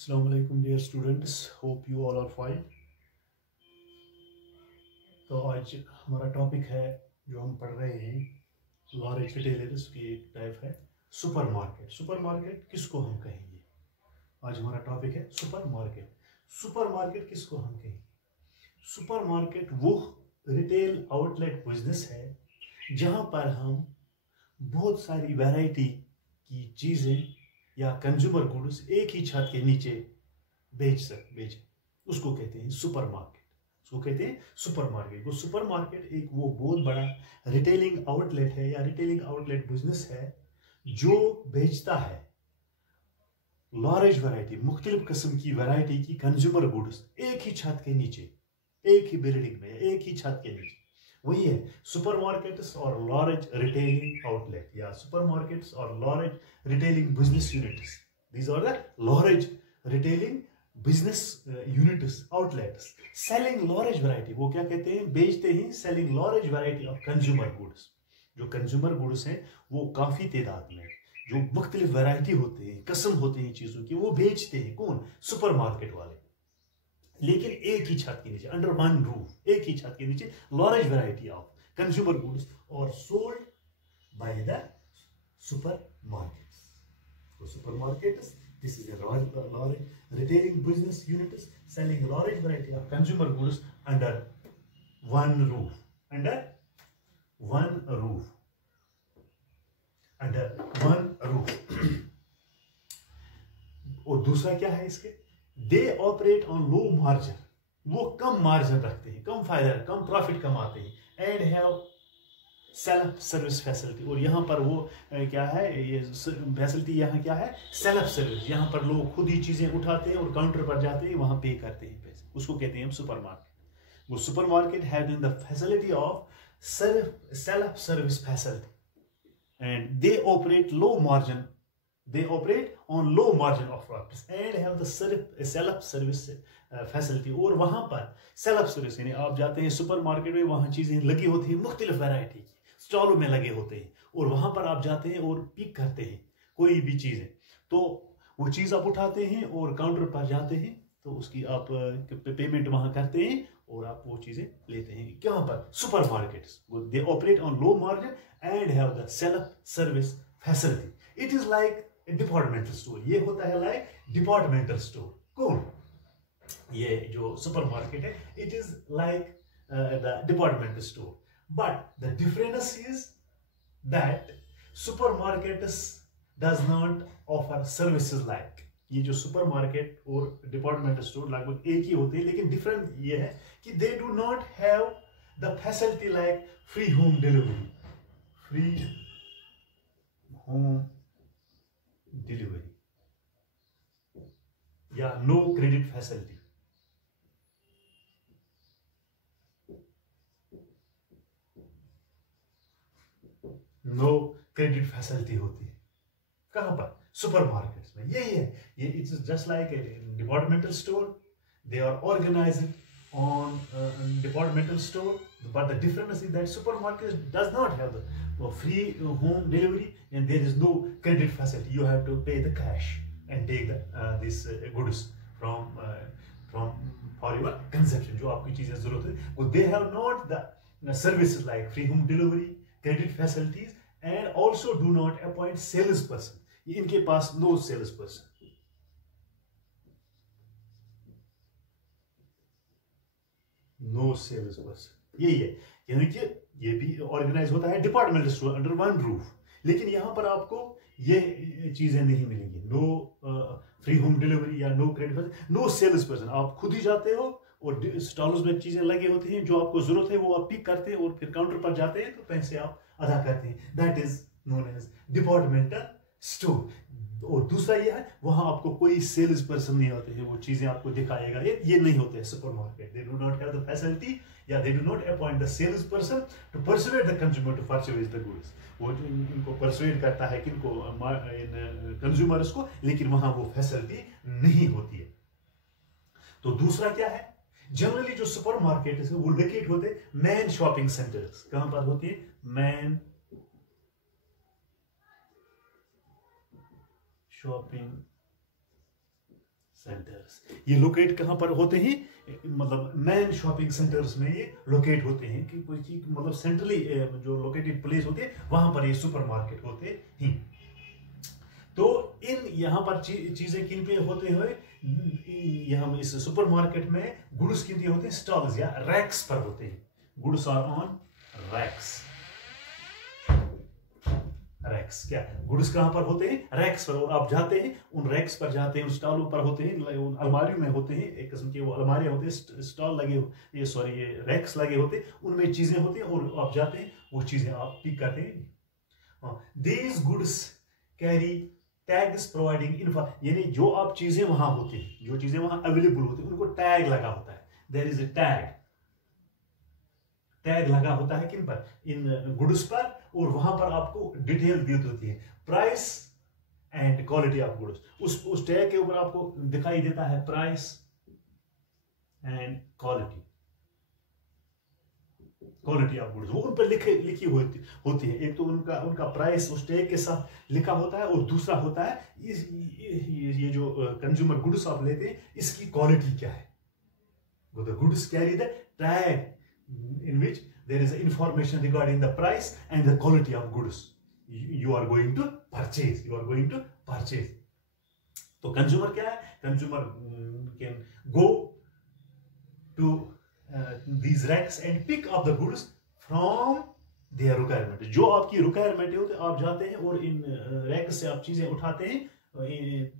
Assalamu alaikum dear students, hope you all are fine। तो आज हमारा टॉपिक है जो हम पढ़ रहे हैं लॉरेंज रिटेलर्स की एक टाइप है सुपरमार्केट। सुपरमार्केट किसको हम कहेंगे? आज हमारा टॉपिक है सुपरमार्केट। सुपरमार्केट किसको हम कहेंगे? सुपरमार्केट वो रिटेल आउटलेट बिजनेस है जहां पर हम बहुत सारी वैरायटी की चीज़ें या कंज्यूमर गुड्स एक ही छत के नीचे बेच उसको कहते हैं सुपरमार्केट। उसको कहते हैं सुपरमार्केट। वो सुपरमार्केट एक वो बहुत बड़ा रिटेलिंग आउटलेट है या रिटेलिंग आउटलेट बिजनेस है जो बेचता है लार्ज वैरायटी, मुख्तलिफ किस्म की वैरायटी की कंज्यूमर गुड्स एक ही छत के नीचे, एक ही बिल्डिंग में, एक ही छत के नीचे। वही है सुपरमार्केट्स और लार्ज रिटेलिंग आउटलेट या सुपरमार्केट्स और large retailing business units. These are the large retailing business units outlets selling large variety. वो क्या कहते हैं? बेचते हैं selling large variety of consumer goods. जो कंज्यूमर गुड्स हैं वो काफी तादाद में, जो मुख्तलिफ वैरायटी होते हैं, किस्म होते हैं चीजों की, वो बेचते हैं। कौन? सुपरमार्केट वाले। लेकिन एक ही छत के नीचे, अंडर वन रूफ, एक ही छत के नीचे large variety of consumer goods और सोल्ड बाय द सुपरमार्केट्स। तो supermarkets, this is a large retailing business units selling large variety of consumer goods under one roof, under one roof, under one roof। और दूसरा क्या है इसके? They operate on low margin. वो कम margin रखते हैं, कम फायदा, कम प्रॉफिट कमाते हैं। And have self service facility. और यहाँ पर वो क्या है, ये फैसिलिटी यहाँ क्या है? Self service. यहाँ पर लोग खुद ही चीजें उठाते हैं और काउंटर पर जाते हैं, वहां पे करते हैं पैसे। उसको कहते हैं हम सुपरमार्केट। वो supermarket have the facility of self service facility and they operate low margin. They operate on low margin of profits and have the self service facility। और वहां पर सेल्फ सर्विस यानी आप जाते हैं सुपरमार्केट में, वहां चीजें लगी होती हैं मुख्तलिफ वैरायटी की, स्टॉलों में लगे होते हैं, और वहां पर आप जाते हैं और पिक करते हैं कोई भी चीजें। तो वो चीज आप उठाते हैं और काउंटर पर जाते हैं, तो उसकी आप पेमेंट वहां करते हैं और आप वो चीजें लेते हैं। कहां पर? Supermarkets. They operate on low margin and have the self service facility. It is like departmental store. ये होता है लाइक डिपार्टमेंटल स्टोर। कौन? ये जो सुपरमार्केट है, it is like the departmental store. But the difference is that supermarkets does not offer services like. ये जो supermarket और डिपार्टमेंटल स्टोर लगभग एक ही होते हैं, लेकिन डिफरेंस ये है कि they do not have the facility like free home delivery, free home delivery या no credit facility. No credit facility होती है कहां पर? सुपरमार्केट्स में। यही है ये। It's just like a departmental store. They are organised on departmental store, but the difference is that supermarket does not have the free home delivery and there is no credit facility. You have to pay the cash and take the this goods from for your consumption। जो आपकी चीजें जरूरत है वो they have not the services like free home delivery, credit facilities, and also do not appoint salesperson। इनके पास no salesperson। No salesperson. यही है, यानी कि ये भी ऑर्गेनाइज होता है departmental store under one roof, लेकिन यहां पर आपको ये चीजें नहीं मिलेंगी। नो फ्री होम डिलीवरी या no credit, no salesperson. आप खुद ही जाते हो और स्टॉल्स में चीजें लगी होती हैं, जो आपको जरूरत है वो आप पिक करते हैं और फिर काउंटर पर जाते हैं तो पैसे आप अदा करते हैं। That is known as departmental store. और दूसरा ये है, वहां आपको कोई सेल्स पर्सन नहीं होते हैं, वो चीजें आपको दिखाएगा। ये नहीं होते हैं supermarket. They do not have the facility या they do not appoint the sales person to persuade the consumer to purchase the goods. वो इनको परसुएड करता है किनको? कंज्यूमर्स को, लेकिन वहां वो फैसिलिटी नहीं होती है। तो दूसरा क्या है? जनरली जो सुपरमार्केट है वो लोकेट होते मैन शॉपिंग सेंटर्स। कहां पर होती है? मैन शॉपिंग सेंटर्स, ये लोकेट कहाँ पर होते हैं, मतलब मेन शॉपिंग सेंटर्स में ये लोकेट होते हैं कि कोई चीज मतलब सेंट्रली जो लोकेटेड प्लेस होते हैं वहां पर ये सुपरमार्केट होते हैं। तो इन यहाँ पर चीजें किन पे होते हुए, यहाँ इस सुपरमार्केट में गुड्स किन पे होते हैं, स्टॉल्स या रैक्स पर होते हैं। Goods are on racks. Racks क्या, गुड्स कहां पर होते हैं, रैक्स पर। और आप जाते हैं उन रैक्स पर, जाते हैं उन स्टॉलों पर होते हैं, उन अलमारियों में होते हैं, एक किस्म के वो अलमारियां होते हैं, स्टॉल लगे, ये सॉरी ये रैक्स लगे होते हैं, उनमें चीजें होती हैं और आप जाते हैं वो चीजें आप पिक करते हैं। These goods carry tags providing inform, यानी जो आप चीजें वहां होती हैं, जो चीजें वहां अवेलेबल होती हैं, उनको टैग लगा होता है। देयर इज अ टैग लगा होता है किन पर, इन गुड्स पर, और वहां पर आपको डिटेल दी होती है, price and quality of goods. उस टैग के ऊपर आपको दिखाई देता है price and quality of goods, वो उन पर लिखी होती है। एक तो उनका प्राइस उस टैग के साथ लिखा होता है, और दूसरा होता है ये जो कंज्यूमर गुड्स आप लेते हैं इसकी क्वालिटी क्या है। The goods carry the tag in which there is information regarding the price and the quality of goods you are going to purchase. तो कंज्यूमर क्या है, consumer can go to these racks and pick up the goods from their requirement. जो आपकी requirement है आप जाते हैं और इन रैक से आप चीजें उठाते हैं,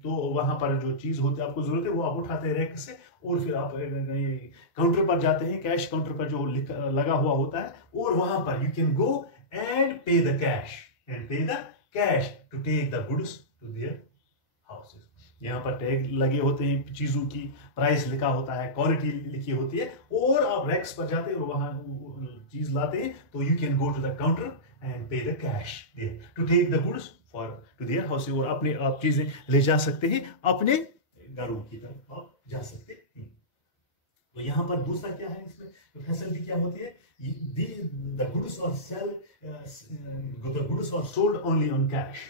तो वहां पर जो चीज होती है आपको जरूरत है वो आप उठाते हैं रैक से, और फिर आप काउंटर पर जाते हैं, कैश काउंटर पर जो लगा हुआ होता है, और वहां पर you can go and pay the cash to take the goods to their houses. यहाँ पर टैग लगे होते हैं, चीजों की प्राइस लिखा होता है, क्वालिटी लिखी होती है, और आप रैक्स पर जाते हैं और वहां चीज लाते हैं, तो you can go to the counter and pay the cash there to take the goods for to their house, और अपने आप चीजें ले जा सकते हैं, अपने घरों की तरफ आप जा सकते हैं। तो यहाँ पर दूसरा क्या है, इसमें फैसिलिटी क्या होती है, the goods are sold only on cash,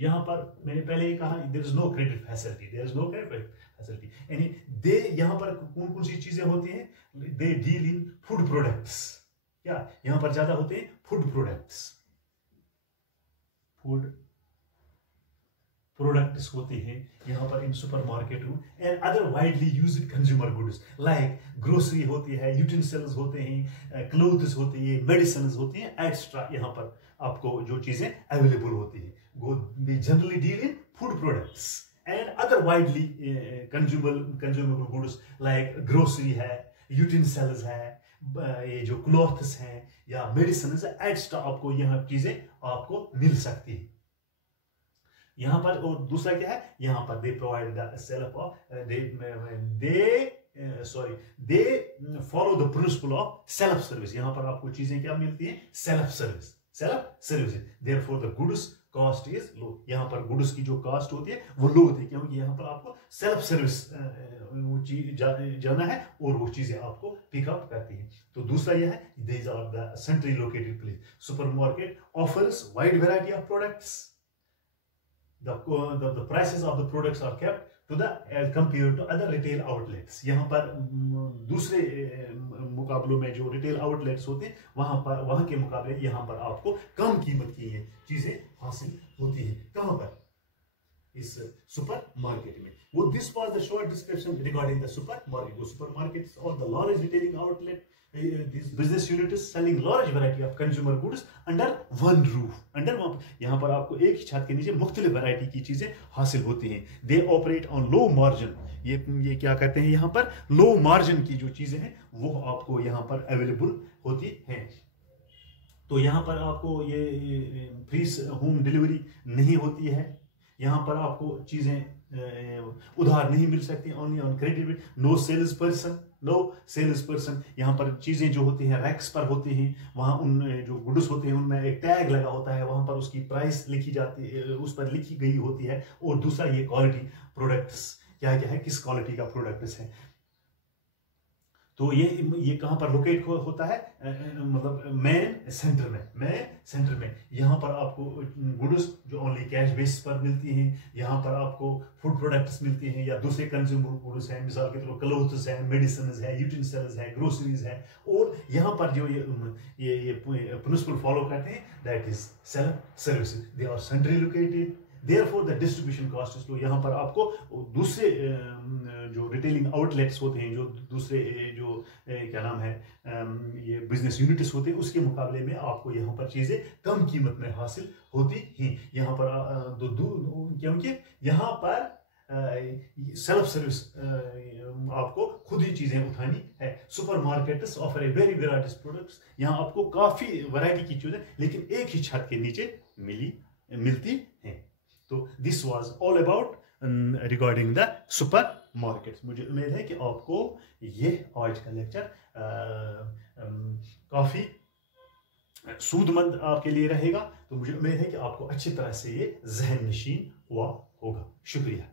यहाँ पर मैंने पहले ही कहा there is no credit facility, यानी दे यहाँ पर कौन कौन सी चीजें होती हैं, they deal in food products, क्या यहाँ पर ज्यादा होते हैं फूड प्रोडक्ट्स होते हैं यहाँ पर इन सुपरमार्केट में, and other widely used consumer goods like grocery होती है, यूटेंसिल्स होते हैं, क्लोथ्स होती है, मेडिसिन्स होती हैं, एक्स्ट्रा यहाँ पर आपको जो चीजें अवेलेबल होती हैं, they generally deal in food products and other widely consumer goods like grocery है, यूटेंसिल्स है, ये जो क्लॉथ्स हैं या मेडिसिन एक्स्ट्रा आपको यहाँ चीजें आपको मिल सकती है यहाँ पर। और दूसरा क्या है, यहाँ पर they provide they follow the principle of self service, यहाँ पर आपको चीजें क्या मिलती हैं, self service, therefore the goods cost is low, यहाँ पर गुड्स की जो कॉस्ट होती है वो लो होती है, क्योंकि यहाँ पर आपको सेल्फ सर्विस जाना है और वो चीजें आपको पिकअप करती हैं। तो दूसरा यह है, these are the centrally located place. Supermarket offers wide variety of products. The prices of the products are kept to the as compared to other retail outlets. यहाँ पर दूसरे मुकाबलों में जो रिटेल आउटलेट्स होते हैं वहां के मुकाबले यहाँ पर आपको कम कीमत की ये चीजें हासिल होती हैं। कहाँ पर, इस सुपर मार्केट में। वो this was the short description regarding the supermarket. वो सुपर मार्केट्स और the large retailing outlet, this business unit is selling large variety of consumer goods under one roof. यहाँ पर आपको एक ही छत के नीचे मुख्तलिफ वैरायटी की चीजें हासिल होती हैं। They operate on low margin. ये क्या कहते हैं, यहाँ पर लो मार्जिन की जो चीजें हैं वो आपको यहाँ पर अवेलेबल होती हैं। तो यहाँ पर आपको ये फ्री होम डिलीवरी नहीं होती है, यहाँ पर आपको चीजें उधार नहीं मिल सकती, only on credit, no salesperson. यहाँ पर चीजें जो होती हैं रैक्स पर होती हैं, वहाँ उन जो गुड्स होते हैं उनमें एक टैग लगा होता है, वहाँ पर उसकी प्राइस लिखी जाती है, उस पर लिखी गई होती है। और दूसरा ये क्वालिटी प्रोडक्ट्स क्या है, किस क्वालिटी का प्रोडक्ट्स है। तो ये कहाँ पर लोकेट होता है, मतलब मेन सेंटर में यहाँ पर आपको गुड्स जो ओनली कैश बेसिस पर मिलती हैं, यहाँ पर आपको फूड प्रोडक्ट्स मिलते हैं या दूसरे कंज्यूमर गुड्स हैं, मिसाल के तौर पर क्लोथ्स हैं, मेडिसिन है, यूटेंसिल्स है, ग्रोसरीज है। और यहाँ पर जो ये प्रिंसिपल फॉलो करते हैं, that is self service, they are centrally located, therefore the distribution cost is low. यहाँ पर आपको दूसरे जो रिटेलिंग आउटलेट्स होते हैं, जो दूसरे जो क्या नाम है ये बिजनेस यूनिट्स होते हैं, उसके मुकाबले में आपको यहाँ पर चीज़ें कम कीमत में हासिल होती हैं। यहाँ पर क्योंकि यहाँ पर सेल्फ सर्विस आपको खुद ही चीज़ें उठानी है। Super markets offer a very varieties products, यहाँ आपको काफ़ी वैरायटी की चीज़ें लेकिन एक ही छत के नीचे मिलती हैं। तो this was all about regarding the super markets. मुझे उम्मीद है कि आपको ये आज का लेक्चर काफ़ी सूदमंद आपके लिए रहेगा। तो मुझे उम्मीद है कि आपको अच्छी तरह से ये जहन नशीन हुआ होगा। शुक्रिया।